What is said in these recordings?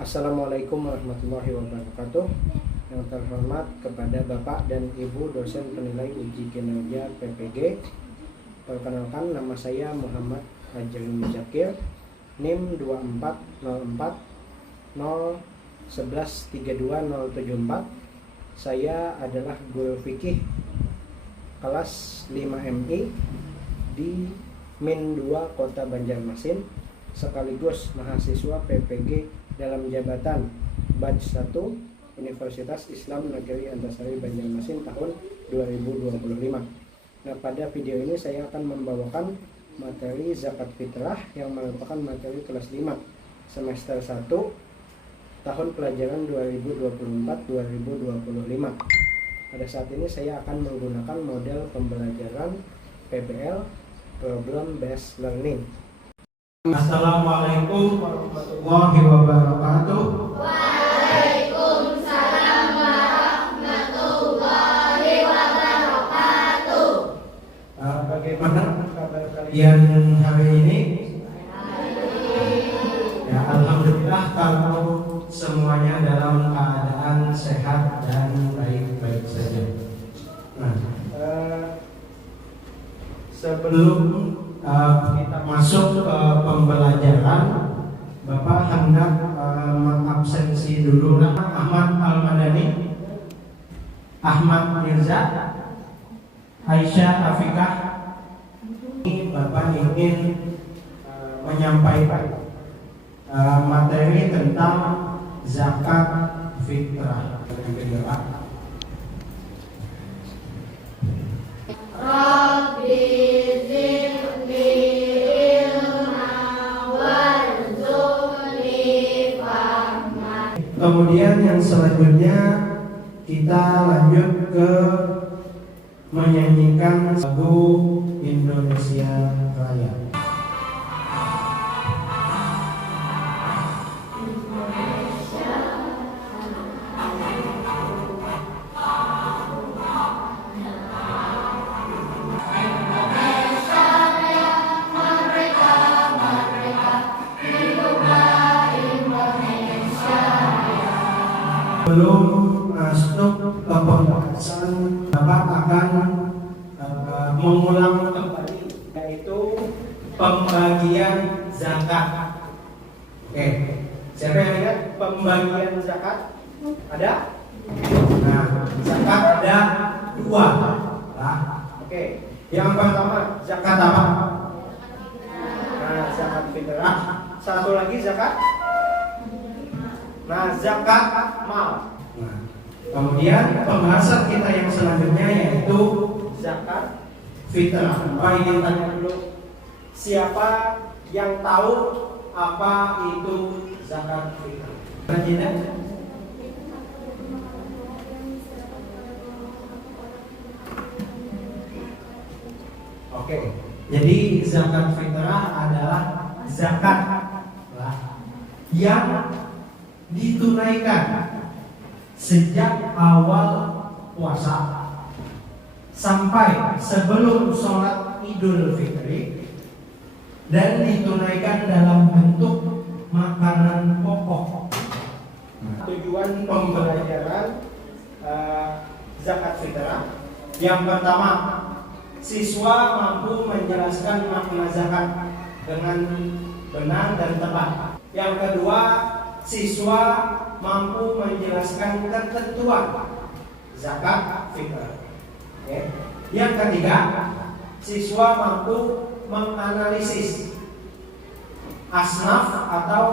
Assalamualaikum warahmatullahi wabarakatuh. Yang terhormat kepada Bapak dan Ibu dosen penilai uji kinerja PPG. Perkenalkan, nama saya Muhammad Ajeng Zakir, NIM 2404 01132 Saya adalah guru fikih kelas 5 MI di Min 2 Kota Banjarmasin, sekaligus mahasiswa PPG dalam jabatan Batch 1 Universitas Islam Negeri Antasari Banjarmasin tahun 2025. Nah, pada video ini saya akan membawakan materi zakat fitrah yang merupakan materi kelas 5 semester 1 tahun pelajaran 2024-2025. Pada saat ini saya akan menggunakan model pembelajaran PBL, Problem Based Learning. Assalamualaikum warahmatullahi wabarakatuh. Waalaikumsalam warahmatullahi wabarakatuh. Bagaimana kabar Yang kalian hari ini? Ya, alhamdulillah kalau semuanya dalam keadaan sehat dan baik-baik saja. Nah, sebelum kita masuk ke pembelajaran, Bapak hendak mengabsensi dulu Ahmad Al-Madani, Ahmad Mirza, Aisyah Afikah. Ini Bapak ingin menyampaikan materi tentang zakat fitrah. Rabbi zidni ilma warzuqni fahma. Kemudian yang selanjutnya kita lanjut ke menyanyikan lagu Indonesia Raya. Belum masuk ke pembahasan, Bapak akan mengulang kembali, yaitu pembagian zakat. Oke, siapa yang ingat pembagian zakat? Ada? Nah, zakat ada dua. Nah, oke, yang pertama zakat apa? Nah, zakat fitrah. Satu lagi zakat. Nah, zakat mal. Nah, kemudian pembahasan kita yang selanjutnya yaitu Zakat fitrah. Pak ingin tanya dulu, siapa yang tahu apa itu zakat fitrah? Tidak? Oke. Jadi zakat fitrah adalah zakat yang ditunaikan sejak awal puasa sampai sebelum sholat Idul Fitri dan ditunaikan dalam bentuk makanan pokok. Tujuan pembelajaran zakat fitrah Yang pertama, siswa mampu menjelaskan makna zakat dengan benar dan tepat. Yang kedua, siswa mampu menjelaskan ketentuan zakat fitrah. Oke. Yang ketiga, siswa mampu menganalisis asnaf atau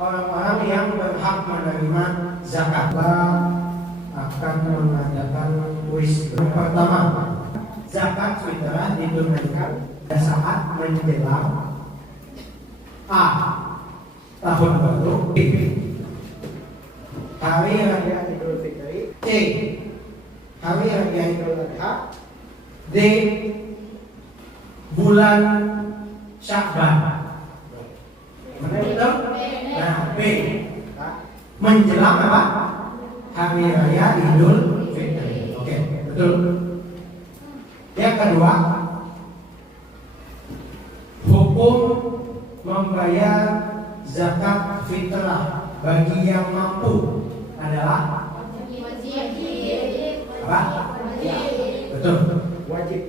orang-orang yang berhak menerima zakat. Akan mengadakan kuis. Yang pertama, zakat fitrah ditunaikan pada saat menjelang A. tahun baru, B. hari raya Idul Fitri, C. hari raya Idul Adha, D. bulan Syakban. Mana itu? Nah, B. menjelang apa? Hari raya Idul Fitri. Oke, betul. Yang kedua, hukum membayar zakat fitrah bagi yang mampu adalah apa? Betul. Wajib.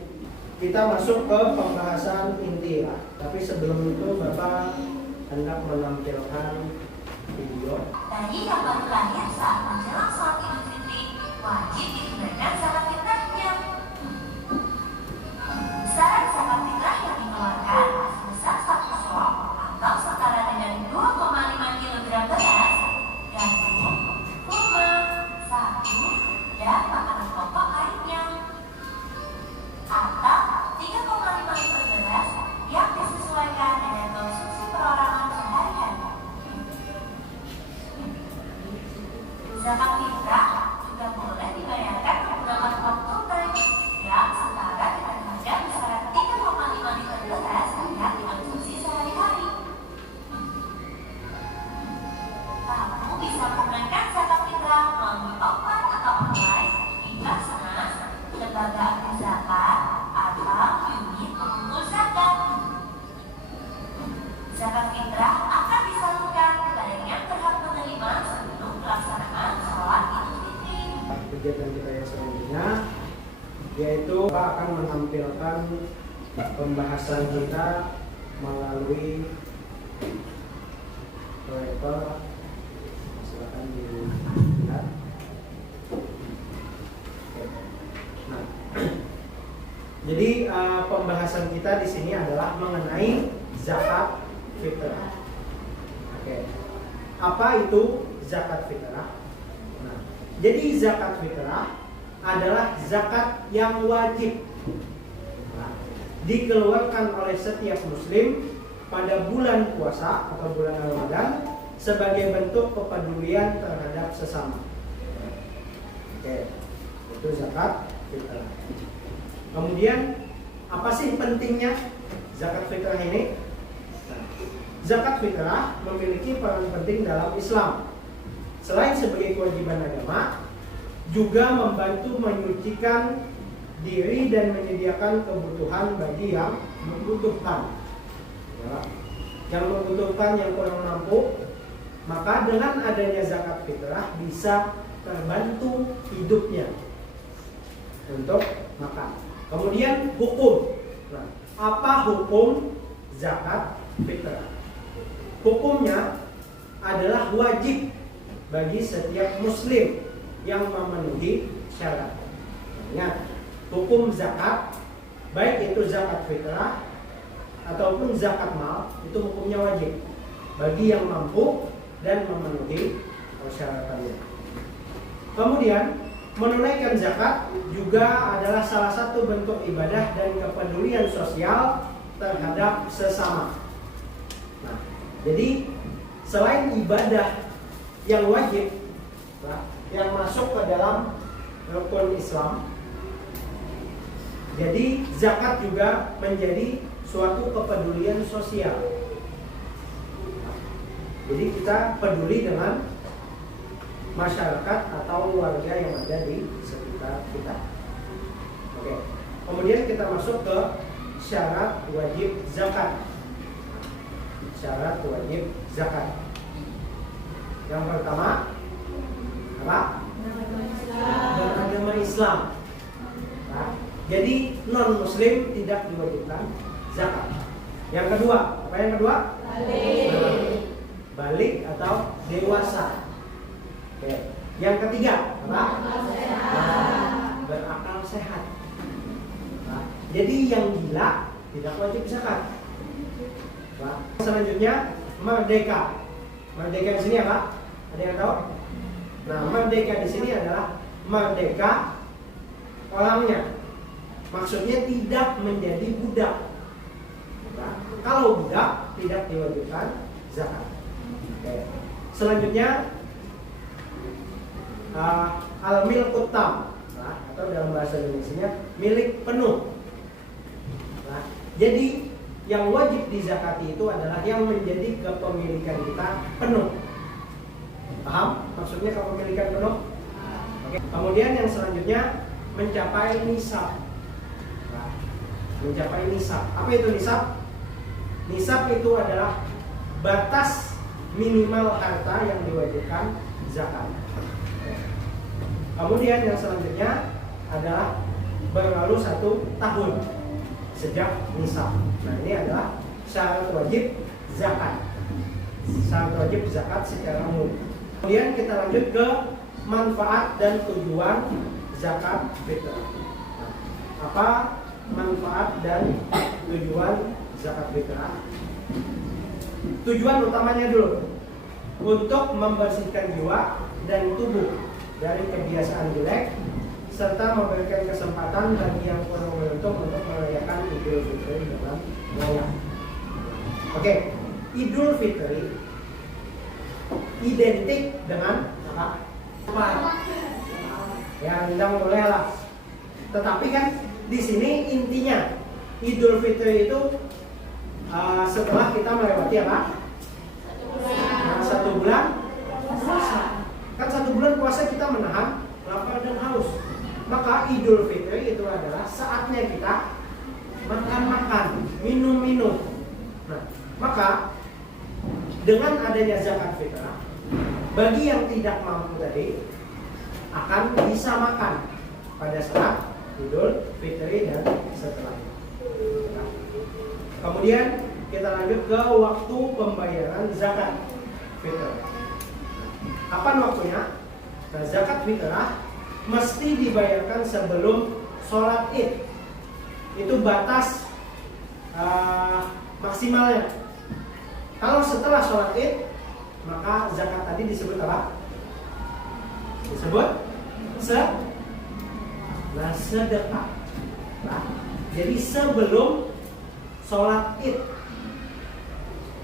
Kita masuk ke pembahasan inti lah. Tapi sebelum itu Bapak hendak menampilkan video. Bagi yang baru lahir saat menjelang sholat Idul Fitri, wajib ditunaikan zakat fitrahnya. Besaran zakat fitrah yang dikeluarkan sebesar 1 sok atau setara dengan 2,5 kg beras, gandum, kurma, sagu, dan makanan pokok lainnya. Atau 3,5 liter beras yang disesuaikan dengan konsumsi perorangan sehari-hari. Zakat fitrah juga boleh dibayarkan menggunakan uang tunai yang setara dengan harga besaran 3,5 liter beras yang dikonsumsi sehari-hari. Kamu bisa menunaikan zakat fitrah melalui offline atau online di Basnas, lembaga aktif zakat, atau unit pengumpul zakat. Zakat fitrah akan disalurkan kepada yang berhak menerima sebelum pelaksanaan sholat Idul Fitri. Kegiatan kita yang selanjutnya yaitu Bapak akan menampilkan pembahasan kita melalui proyektor. Silakan dilihat. Nah, jadi pembahasan kita di sini adalah mengenai zakat fitrah. Oke. Apa itu zakat fitrah? Nah, jadi zakat fitrah adalah zakat yang wajib dikeluarkan oleh setiap muslim pada bulan puasa atau bulan Ramadan sebagai bentuk kepedulian terhadap sesama. Oke, itu zakat fitrah. Kemudian apa sih pentingnya zakat fitrah ini? Nah, zakat fitrah memiliki peran penting dalam Islam. Selain sebagai kewajiban agama, juga membantu menyucikan diri dan menyediakan kebutuhan bagi yang membutuhkan. Ya, yang membutuhkan, yang kurang mampu, maka dengan adanya zakat fitrah bisa terbantu hidupnya untuk makan. Kemudian hukum. Nah, apa hukum zakat fitrah? Hukumnya adalah wajib bagi setiap muslim yang memenuhi syarat. Ingat, hukum zakat, baik itu zakat fitrah ataupun zakat mal, itu hukumnya wajib bagi yang mampu dan memenuhi persyaratannya. Kemudian menunaikan zakat juga adalah salah satu bentuk ibadah dan kepedulian sosial terhadap sesama. Nah, jadi selain ibadah yang wajib, yang masuk ke dalam rukun Islam, jadi zakat juga menjadi suatu kepedulian sosial. Jadi kita peduli dengan masyarakat atau warga yang ada di sekitar kita. Oke. Kemudian kita masuk ke syarat wajib zakat. Syarat wajib zakat. Yang pertama apa? Beragama Islam. Nah, jadi non Muslim tidak diwajibkan zakat. Yang kedua, apa yang kedua? Balik atau dewasa. Oke. Yang ketiga, apa? Berakal sehat. Nah, jadi yang gila tidak wajib zakat. Nah, selanjutnya merdeka. Merdeka di sini apa? Ada yang tahu? Nah, merdeka di sini adalah merdeka orangnya. Maksudnya tidak menjadi budak. Nah, kalau budak tidak diwajibkan zakat. Oke. Selanjutnya al-milkut tam, atau dalam bahasa Indonesia milik penuh. Nah, jadi yang wajib dizakati itu adalah yang menjadi kepemilikan kita penuh. Paham maksudnya kepemilikan penuh? Oke. Kemudian yang selanjutnya mencapai nisab. Nah, mencapai nisab. Apa itu nisab? Nisab itu adalah batas minimal harta yang diwajibkan zakat. Kemudian yang selanjutnya adalah berlalu 1 tahun sejak nisab. Nah, ini adalah syarat wajib zakat. Syarat wajib zakat secara umum. Kemudian kita lanjut ke manfaat dan tujuan zakat fitrah. Nah, apa manfaat dan tujuan zakat fitrah? Tujuan utamanya dulu untuk membersihkan jiwa dan tubuh dari kebiasaan jelek serta memberikan kesempatan bagi yang kurang beruntung untuk merayakan Idul Fitri dengan layak. Oke, Idul Fitri identik dengan apa? Ya, undang boleh lah. Tetapi kan di sini intinya Idul Fitri itu setelah kita melewati apa? 1 bulan puasa. Kan 1 bulan puasa kita menahan lapar dan haus. Maka Idul Fitri itu adalah saatnya kita makan-makan, minum-minum. Nah, maka dengan adanya zakat fitrah, bagi yang tidak mampu tadi akan bisa makan pada saat Idul Fitri dan setelahnya. Nah, kemudian kita lanjut ke waktu pembayaran zakat fitrah. Kapan waktunya? Nah, zakat fitrah mesti dibayarkan sebelum sholat Id. Itu batas maksimalnya. Kalau setelah sholat Id, maka zakat tadi disebut apa? Disebut sedekah. Nah, jadi sebelum sholat Id.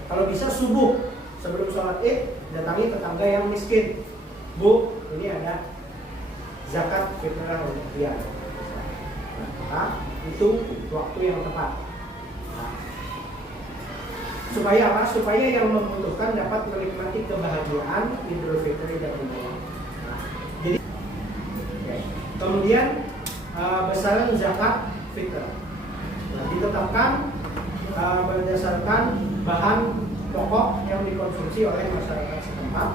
Kalau bisa subuh sebelum sholat Id, datangi tetangga yang miskin. Bu, ini ada zakat fitrah untuk dia. Nah, itu waktu yang tepat. Nah, supaya apa? Supaya yang membutuhkan dapat menikmati kebahagiaan Idul Fitri dan Ramadan. Nah, jadi kemudian besaran zakat fitrah ditetapkan berdasarkan bahan pokok yang dikonsumsi oleh masyarakat setempat,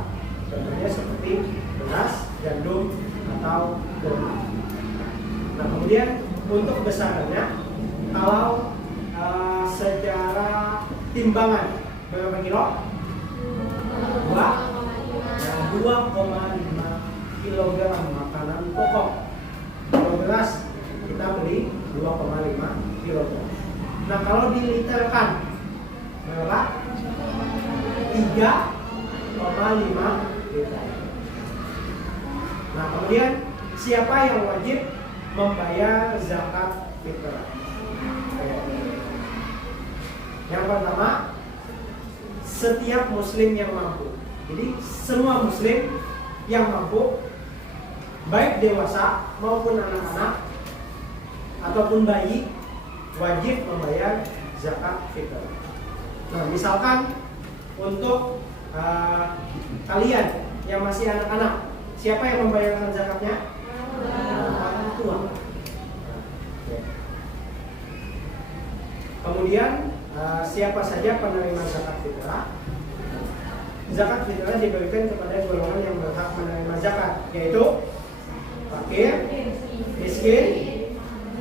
contohnya seperti beras, gandum, atau gula. Nah, kemudian untuk besarannya, kalau secara timbangan berapa kilo? 2,5 kilogram makanan pokok. Kalau beras kita beli 2,5 kilogram. Nah, kalau diliterkan berapa? 3,5 liter. Nah, kemudian siapa yang wajib membayar zakat fitrah? Yang pertama, setiap muslim yang mampu. Jadi semua muslim yang mampu, baik dewasa maupun anak-anak ataupun bayi, wajib membayar zakat fitrah. Nah, misalkan untuk kalian yang masih anak-anak, siapa yang membayarkan zakatnya? Orang tua. Kemudian siapa saja penerima zakat fitrah? Zakat fitrah diberikan kepada golongan yang berhak menerima zakat, yaitu fakir, miskin,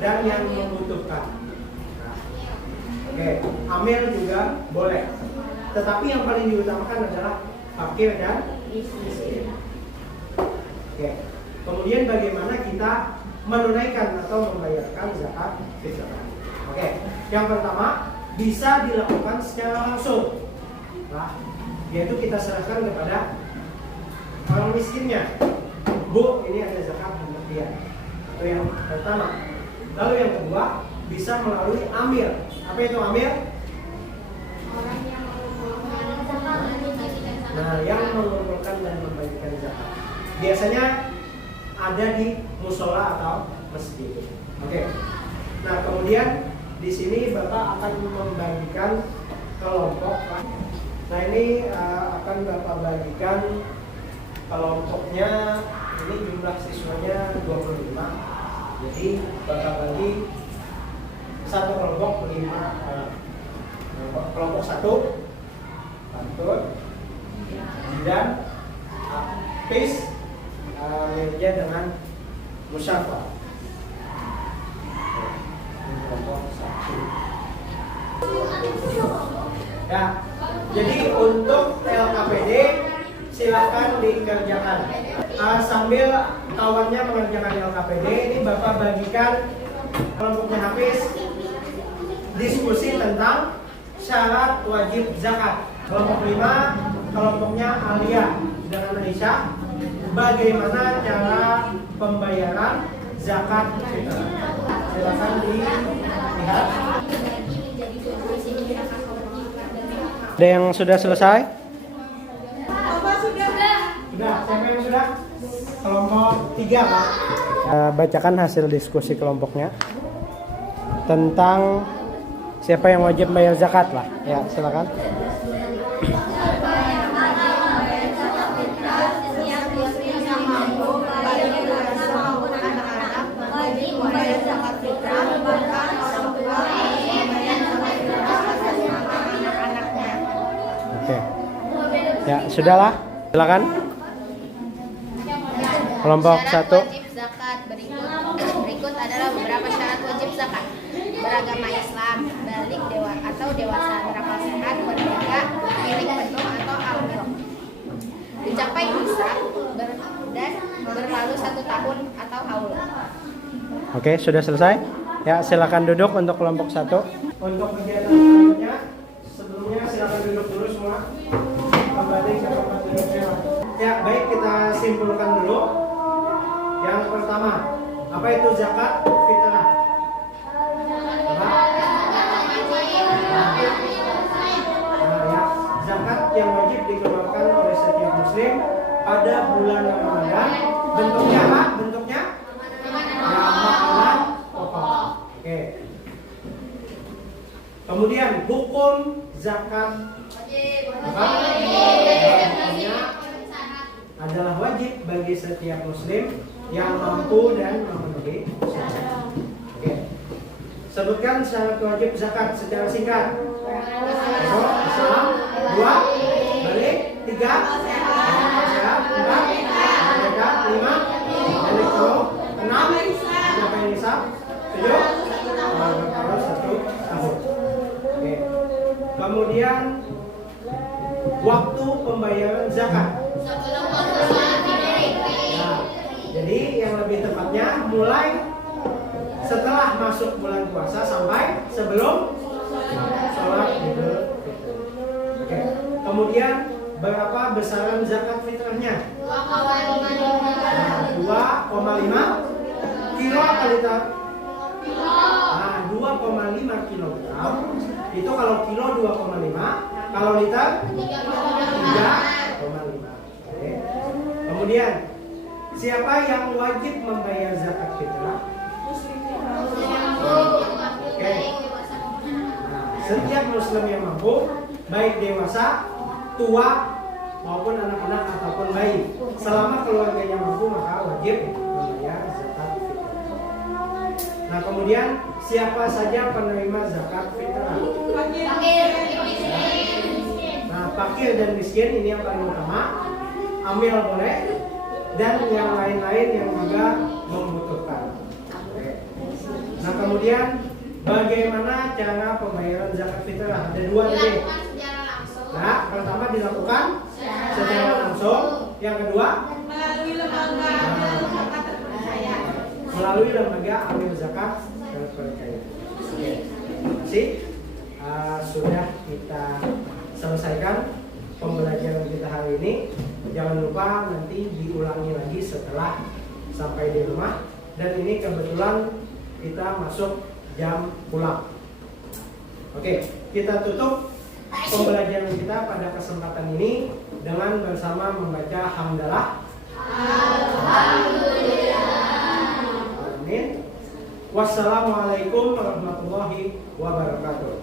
dan yang membutuhkan. Oke, amil juga boleh. Tetapi yang paling diutamakan adalah fakir dan miskin. Oke. Kemudian bagaimana kita menunaikan atau membayarkan zakat fitrah? Oke. Yang pertama, bisa dilakukan secara langsung. Nah, yaitu kita serahkan kepada orang miskinnya. Bu, ini ada zakat untuk dia. Itu yang pertama. Lalu yang kedua, bisa melalui amil. Apa itu amil? Orang yang mengumpulkan zakat dan membagikan zakat. Nah, yang mengumpulkan dan membagikan zakat. Biasanya ada di musola atau masjid. Oke. Nah, kemudian di sini Bapak akan membagikan kelompok. Nah, ini akan Bapak bagikan kelompoknya. Ini jumlah siswanya 25. Jadi Bapak bagi satu kelompok 5 kelompok 1 pantun, dan peace, meja dengan musyafa. Kelompok 1. Ya, jadi untuk LKPD silakan dikerjakan. Sambil kawannya mengerjakan LKPD, ini Bapak bagikan kelompoknya Hafiz diskusi tentang syarat wajib zakat. Kelompok 5, kelompoknya Alia dengan Aisyah, bagaimana cara pembayaran zakat fitrah. Silakan dilihat. Ada yang sudah selesai? Sudah, siapa yang sudah? Kelompok 3, Pak. Bacakan hasil diskusi kelompoknya tentang siapa yang wajib bayar zakat lah. Ya, silakan. Oke. Ya, sudahlah. Silakan. Kelompok 1. Wajib zakat berikut adalah beberapa syarat wajib zakat. Beragama Islam, balik atau dewasa, berakal sehat, merdeka, milik penuh atau amil. Dicapai nisab dan berlalu 1 tahun atau haul. Oke, sudah selesai? Ya, silakan duduk untuk kelompok 1. Untuk kegiatan selanjutnya, sebelumnya silakan duduk dulu semua. Kembali ke tempat duduknya. Ya, baik, kita simpulkan dulu. Yang pertama, apa itu zakat fitrah? Zakat yang wajib dikeluarkan oleh setiap muslim pada bulan Ramadan. Bentuknya apa? Bentuknya makanan pokok. Oke. Kemudian hukum zakat apa? Hukumnya adalah wajib bagi setiap muslim yang mampu dan memenuhi syarat. Oke. Sebutkan syarat wajib zakat secara singkat. Islam, 2, balik, 3, sehat, 4, merdeka, 5, milik penuh, 6, mencapai nisab, 7, berpahala 1 tahun. Oke. Kemudian waktu pembayaran zakat. Nah, jadi yang lebih tepatnya mulai setelah masuk bulan puasa sampai sebelum sholat Idul Fitri. Oke. Kemudian berapa besaran zakat fitrahnya? 2,5 kilo apa liter? Nah, 2,5 kilogram. Itu kalau kilo 2,5, kalau liter 3,5. Oke. Kemudian siapa yang wajib membayar zakat fitrah? Oke. Setiap muslim yang mampu, baik dewasa, tua, maupun anak-anak ataupun bayi, selama keluarganya mampu maka wajib membayar zakat fitrah. Nah, kemudian siapa saja penerima zakat fitrah? Nah, fakir dan miskin ini yang paling utama. Amil boleh, dan yang lain-lain yang juga membutuhkan. Nah, kemudian bagaimana cara pembayaran zakat fitrah? Ada 2 tadi. Nah, pertama dilakukan secara langsung. Yang kedua melalui lembaga amil zakat terpercaya. Terima kasih. Sudah kita selesaikan pembelajaran kita hari ini. Jangan lupa nanti diulangi lagi setelah sampai di rumah. Dan ini kebetulan kita masuk jam pulang. Oke, kita tutup pembelajaran kita pada kesempatan ini dengan bersama membaca hamdalah. Amin. Wassalamualaikum warahmatullahi wabarakatuh.